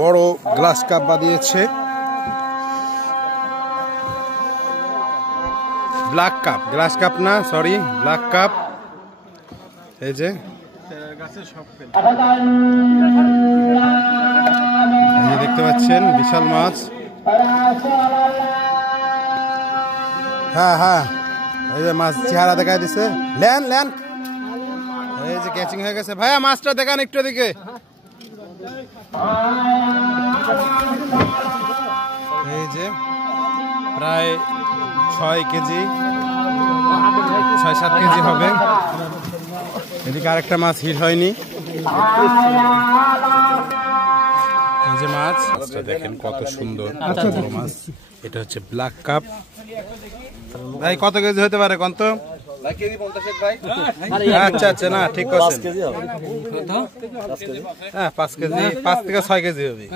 বড় glass cup বানিয়েছে, black cup, glass cup না, সরি, ব্ল্যাক কাপ। এই যে দেখতে পাচ্ছেন বিশাল মাছ। হ্যাঁ হ্যাঁ, এই যে মাছ চেহারা দেখায় দিছে। ল্যান ল্যান, এই যে ক্যাচিং হয়ে গেছে। ভাইয়া মাছটা দেখান একটু দিকে। এই যে প্রায় 6 কেজি, 6-7 কেজি হবে। এদিকে আরেকটা মাছ হিট হয়নি। এই যে মাছটা দেখেন কত সুন্দর, বড় মাছ। এটা হচ্ছে ব্ল্যাক কাপ। ভাই কত কেজি হতে পারে কত? আচ্ছা আচ্ছা, না ঠিক আছে, হ্যাঁ 5 কেজি, 5 থেকে 6 কেজি হবে।